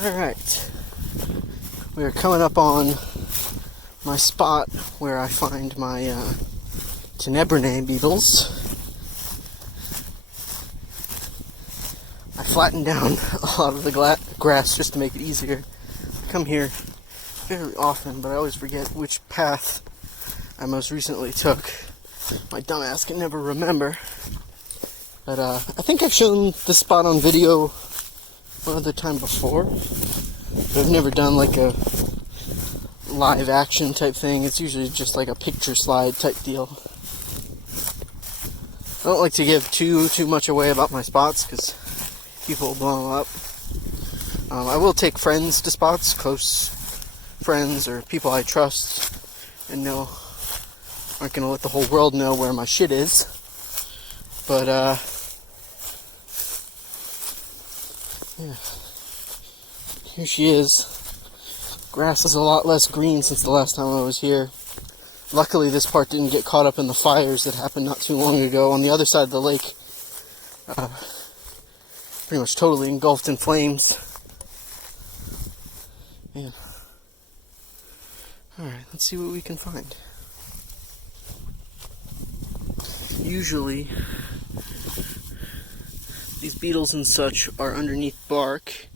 Alright, we're coming up on my spot where I find my Tenebrionidae beetles. I flattened down a lot of the grass just to make it easier. I come here very often, but I always forget which path I most recently took. My dumbass can never remember. But I think I've shown this spot on video one other time before. But I've never done like a live action type thing. It's usually just like a picture slide type deal. I don't like to give too much away about my spots because people will blow them up. I will take friends to spots, close friends or people I trust and know aren't going to let the whole world know where my shit is. But, yeah. Here she is. Grass is a lot less green since the last time I was here. Luckily, this part didn't get caught up in the fires that happened not too long ago. On the other side of the lake, pretty much totally engulfed in flames. Man. Alright, let's see what we can find. Usually, these beetles and such are underneath bark.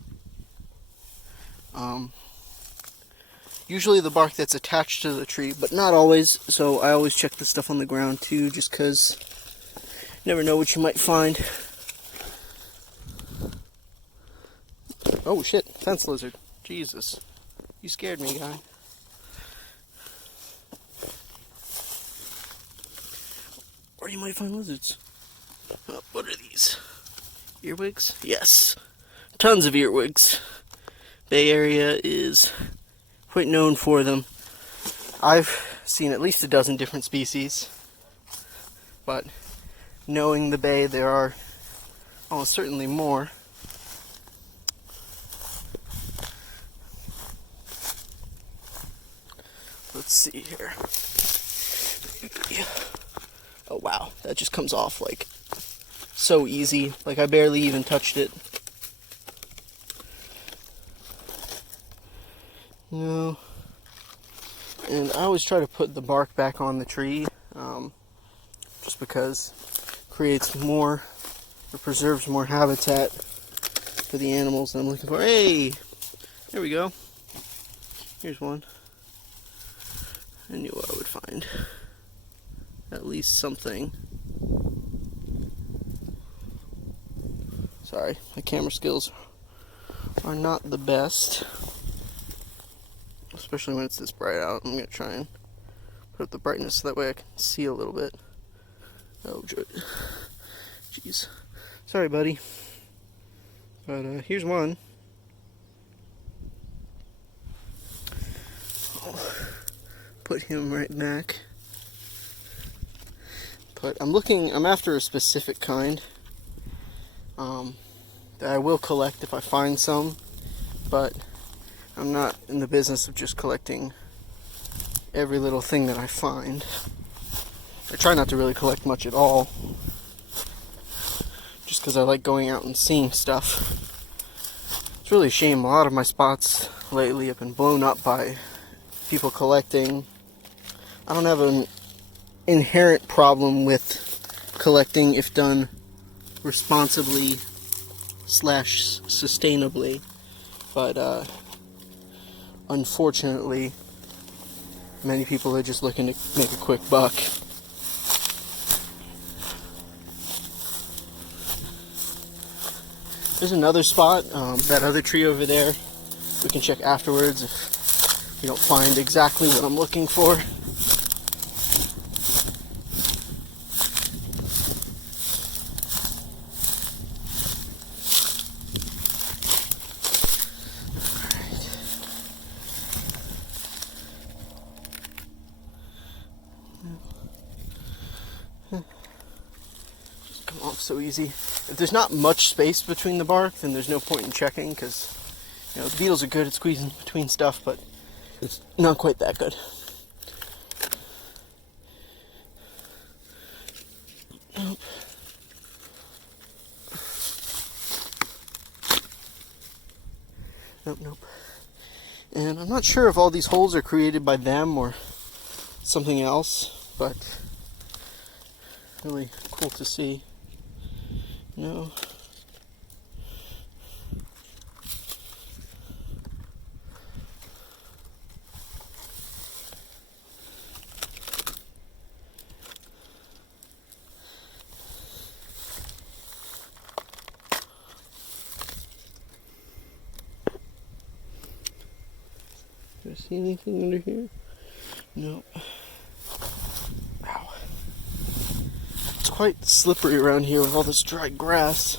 Usually the bark that's attached to the tree, but not always, so I always check the stuff on the ground too, just because you never know what you might find. Oh shit, fence lizard. Jesus. You scared me, guy. Or you might find lizards. Oh, what are these? Earwigs? Yes. Tons of earwigs. Bay Area is quite known for them. I've seen at least a dozen different species, but knowing the bay, there are almost certainly more. Let's see here. Oh wow, that just comes off like so easy. Like I barely even touched it. No. And I always try to put the bark back on the tree, just because it creates more, or preserves more habitat for the animals that I'm looking for. Hey! There we go. Here's one. I knew I would find at least something. Sorry, my camera skills are not the best. Especially when it's this bright out. I'm going to try and put up the brightness so that way I can see a little bit. Oh, jeez. Sorry, buddy. But here's one. I'll put him right back. But I'm after a specific kind that I will collect if I find some, but I'm not in the business of just collecting every little thing that I find. I try not to really collect much at all, just because I like going out and seeing stuff. It's really a shame. A lot of my spots lately have been blown up by people collecting. I don't have an inherent problem with collecting if done responsibly / sustainably, but unfortunately many people are just looking to make a quick buck. There's another spot, that other tree over there. We can check afterwards if we don't find exactly what I'm looking for. Just come off so easy. If there's not much space between the bark, then there's no point in checking, because the beetles are good at squeezing between stuff, but it's not quite that good. Nope. Nope, nope. And I'm not sure if all these holes are created by them or something else, but really cool to see. No. Do I see anything under here? Nope. Ow. It's quite slippery around here with all this dry grass.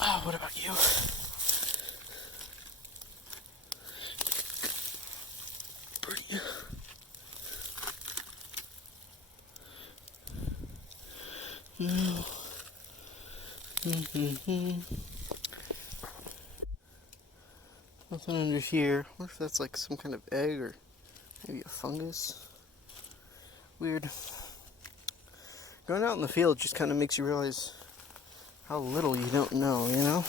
Oh, what about you? Pretty. No. Nothing under here. I wonder if that's like some kind of egg or maybe a fungus. Weird. Going out in the field just kind of makes you realize how little you don't know, you know?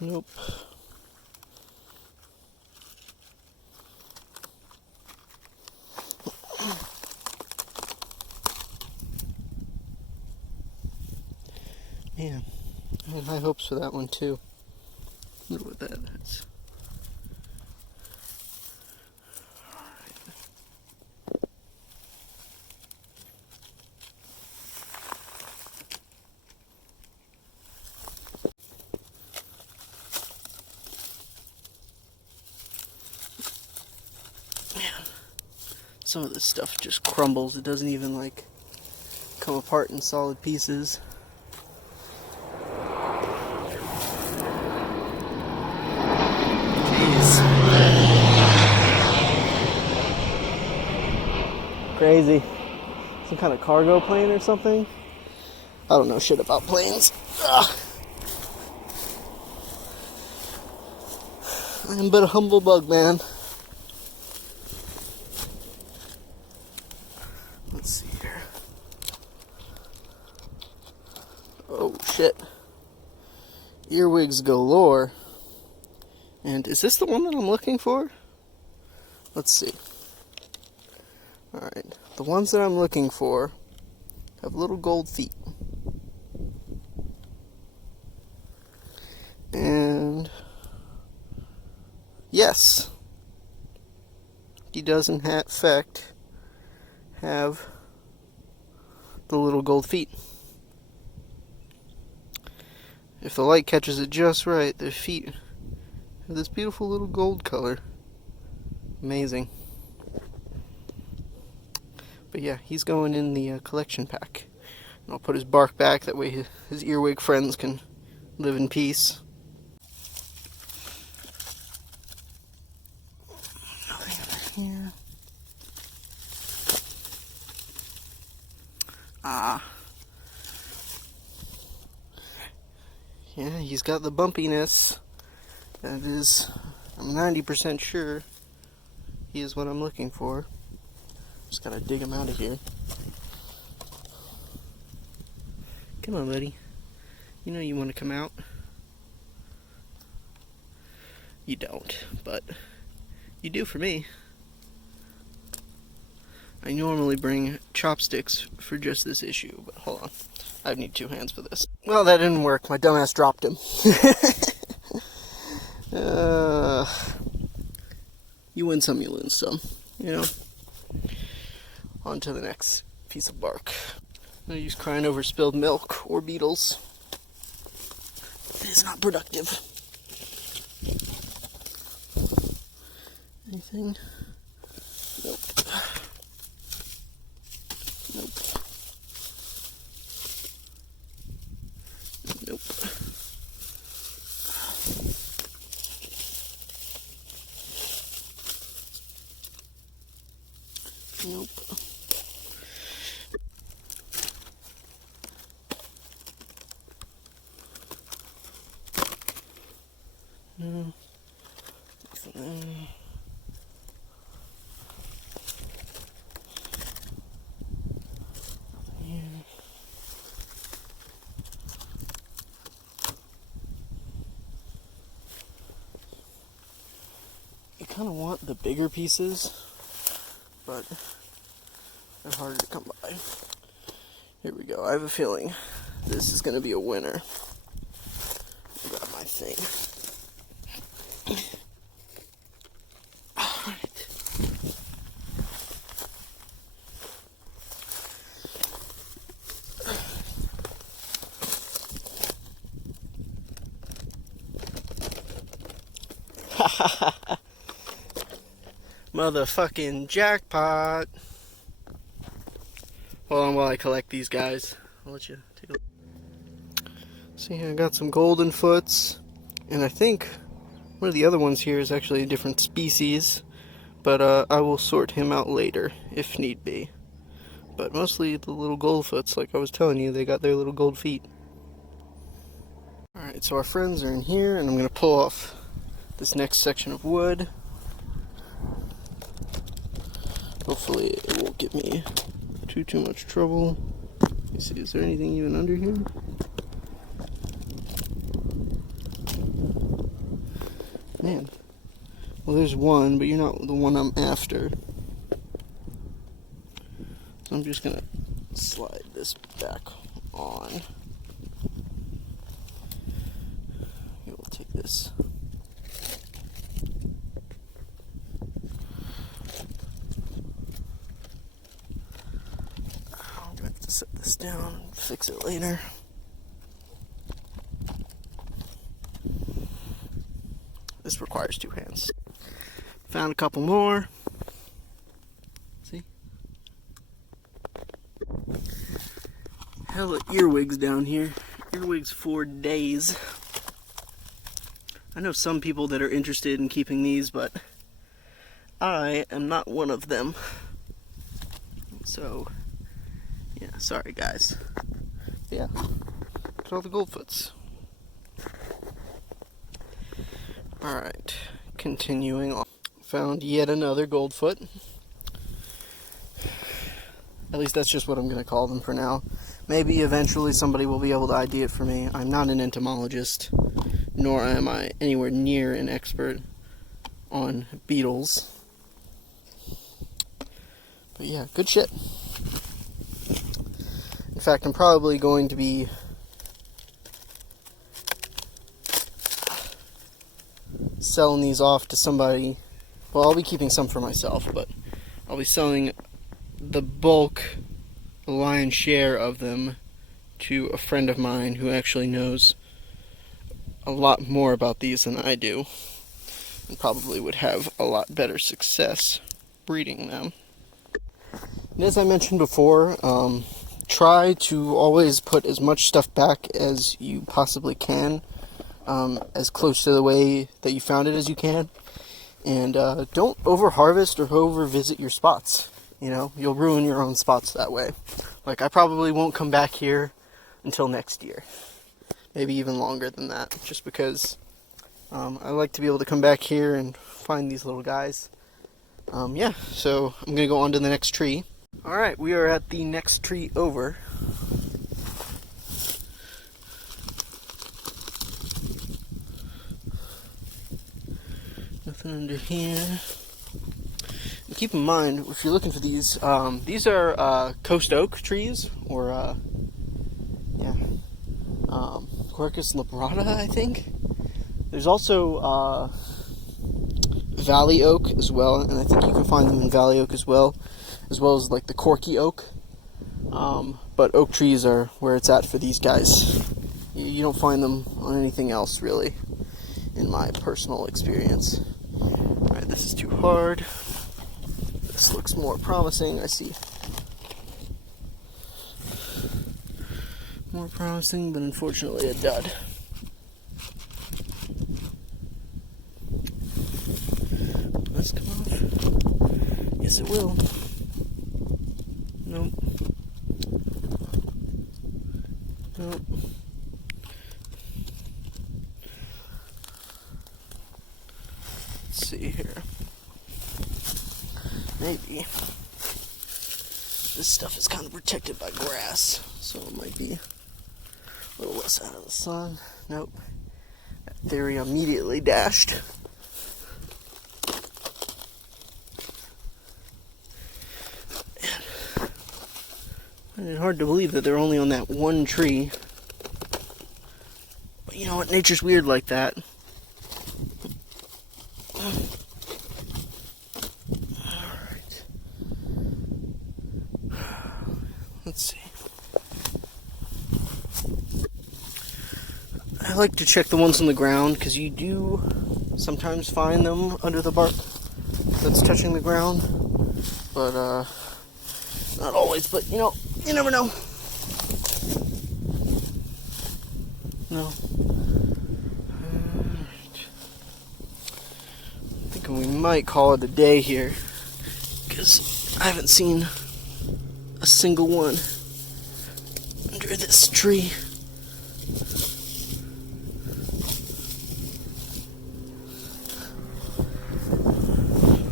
Nope. Man, I had high hopes for that one too. I wonder what that is. Man, some of this stuff just crumbles. It doesn't even like come apart in solid pieces. Crazy. Some kind of cargo plane or something? I don't know shit about planes. Ugh. I am but a humble bug man. Let's see here. Oh shit. Earwigs galore. And is this the one that I'm looking for? Let's see. Alright, the ones that I'm looking for have little gold feet. And yes, he does in fact have the little gold feet. If the light catches it just right, their feet have this beautiful little gold color. Amazing. But yeah, he's going in the collection pack. And I'll put his bark back, that way his earwig friends can live in peace. Nothing under here. Ah. Yeah, he's got the bumpiness. That is, I'm 90% sure he is what I'm looking for. Just gotta dig him out of here. Come on, buddy. You know you want to come out. You don't, but you do for me. I normally bring chopsticks for just this issue, but hold on. I need 2 hands for this. Well, that didn't work. My dumbass dropped him. You win some, you lose some. You know? On to the next piece of bark. No use crying over spilled milk or beetles. It is not productive. Anything? Nope. Nope. Nope. Nope. No. Nothing. Nothing here. kind of want the bigger pieces, but they're harder to come by. Here we go. I have a feeling this is going to be a winner. Grab my thing. Alright. Motherfucking jackpot. Hold on while I collect these guys. I'll let you take a look. See, I got some golden foots, and I think one of the other ones here is actually a different species, but I will sort him out later if need be. But mostly the little gold foots, like I was telling you, they got their little gold feet. Alright, so our friends are in here, and I'm going to pull off this next section of wood. Hopefully it won't give me too much trouble. Let me see, is there anything even under here? Man. Well, there's one, but you're not the one I'm after. So I'm just gonna slide this back on. We'll take this. I'm gonna have to set this down and fix it later. This requires 2 hands. Found a couple more. See? Hella earwigs down here. Earwigs for days. I know some people that are interested in keeping these, but I am not one of them. So, yeah, sorry guys. Yeah, look at all the goldfoots. Alright, continuing on. Found yet another goldfoot. At least that's just what I'm going to call them for now. Maybe eventually somebody will be able to ID it for me. I'm not an entomologist, nor am I anywhere near an expert on beetles. But yeah, good shit. In fact, I'm probably going to be selling these off to somebody. Well, I'll be keeping some for myself, but I'll be selling the bulk, the lion's share of them to a friend of mine who actually knows a lot more about these than I do, and probably would have a lot better success breeding them. And as I mentioned before, try to always put as much stuff back as you possibly can, as close to the way that you found it as you can, and don't over harvest or over visit your spots. You know, you'll ruin your own spots that way. Like, I probably won't come back here until next year, maybe even longer than that, just because I like to be able to come back here and find these little guys. Yeah, so I'm gonna go on to the next tree. Alright, we are at the next tree over. Nothing under here. And keep in mind, if you're looking for these are coast oak trees, or Quercus labrata, I think. There's also valley oak as well, and I think you can find them in valley oak as well as like the corky oak. But oak trees are where it's at for these guys. You don't find them on anything else, really, in my personal experience. Alright, this is too hard. This looks more promising, I see. More promising, but unfortunately a dud. Let's come off. Yes, it will. Nope. Nope. Let's see here. Maybe. This stuff is kind of protected by grass, so it might be a little less out of the sun. Nope. That theory immediately dashed. And it's hard to believe that they're only on that one tree. But you know what? Nature's weird like that. Alright. Let's see. I like to check the ones on the ground because you do sometimes find them under the bark that's touching the ground. But, not always, but you know, you never know. No. Alright. I think we might call it a day here, because I haven't seen a single one under this tree.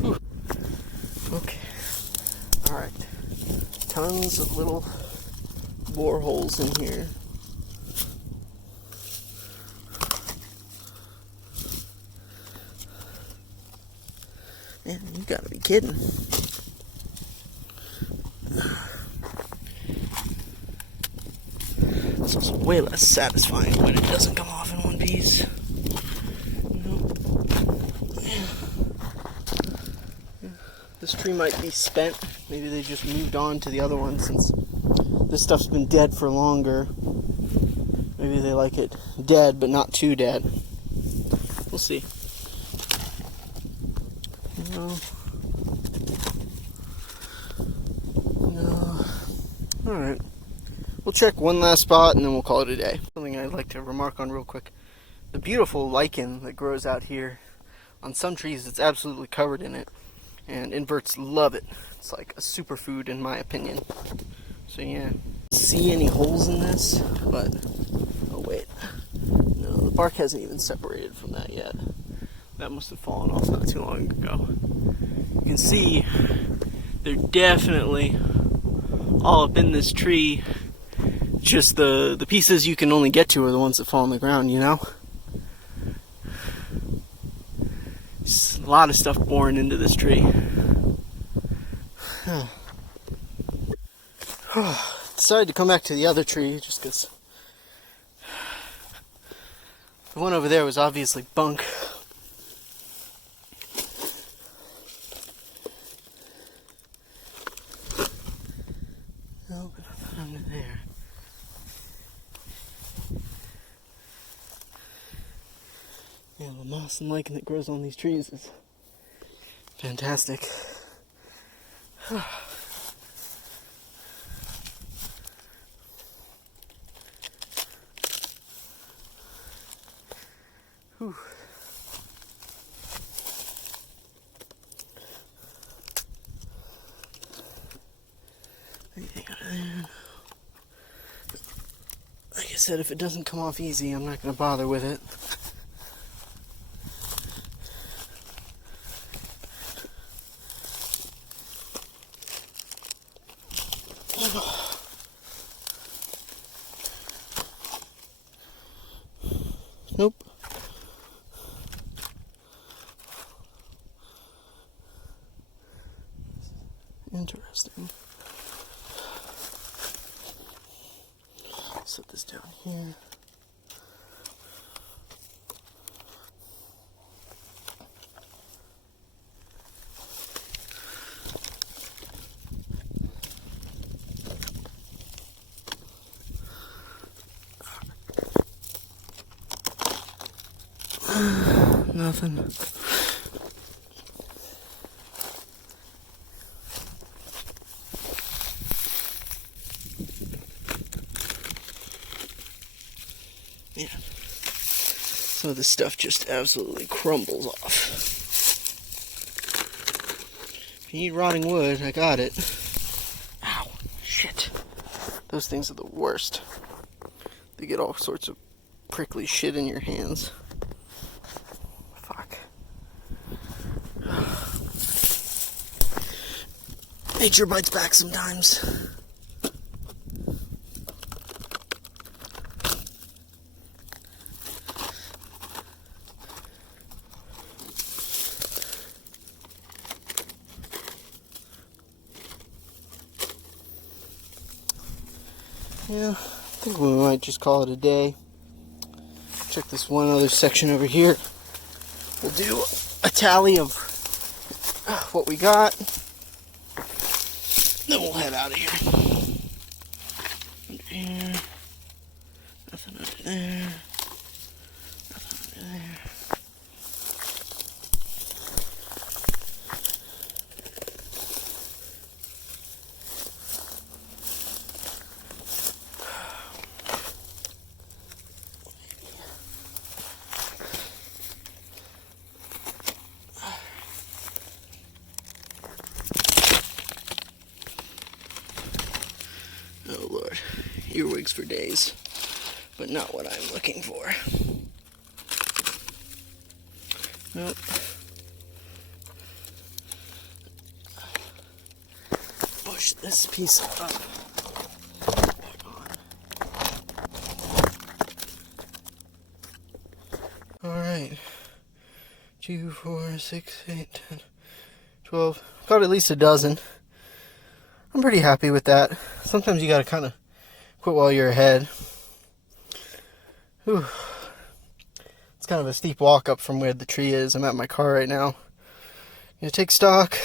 Whew. Okay. Alright. Tons of little boreholes in here. Man, you gotta be kidding. It's also way less satisfying when it doesn't come off in one piece. This tree might be spent. Maybe they just moved on to the other one since this stuff's been dead for longer. Maybe they like it dead, but not too dead. We'll see. No. Alright. We'll check one last spot and then we'll call it a day. Something I'd like to remark on real quick. The beautiful lichen that grows out here, on some trees it's absolutely covered in it. And inverts love it. It's like a superfood in my opinion. So yeah. See any holes in this? But, oh wait. No, the bark hasn't even separated from that yet. That must have fallen off not too long ago. You can see they're definitely all up in this tree. Just the pieces you can only get to are the ones that fall on the ground, you know? There's a lot of stuff boring into this tree. Decided to come back to the other tree just because the one over there was obviously bunk. No, but not under there. Yeah, the moss and lichen that grows on these trees is fantastic. Whew. Anything out of there? Like I said, if it doesn't come off easy, I'm not going to bother with it. Nope. Interesting. Set this down here. Nothing. Yeah. So this stuff just absolutely crumbles off. If you need rotting wood, I got it. Ow, shit. Those things are the worst. They get all sorts of prickly shit in your hands. Fuck. Nature bites back sometimes. Yeah, I think we might just call it a day. Check this one other section over here. We'll do a tally of what we got. Then we'll head out of here. Under here. Nothing under there. Nothing under there. Oh Lord, earwigs for days, but not what I'm looking for. Nope. Push this piece up. Alright. 2, 4, 6, 8, 10, 12. Got at least a dozen. I'm pretty happy with that. Sometimes you gotta kind of quit while you're ahead. Whew. It's kind of a steep walk up from where the tree is. I'm at my car right now. Gonna take stock,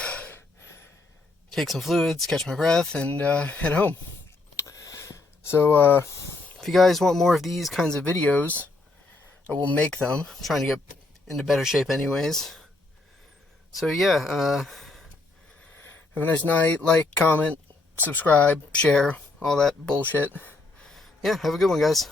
take some fluids, catch my breath, and head home. So if you guys want more of these kinds of videos, I will make them. I'm trying to get into better shape anyways. So yeah, have a nice night. Like, comment, subscribe, share, all that bullshit. Yeah, have a good one, guys.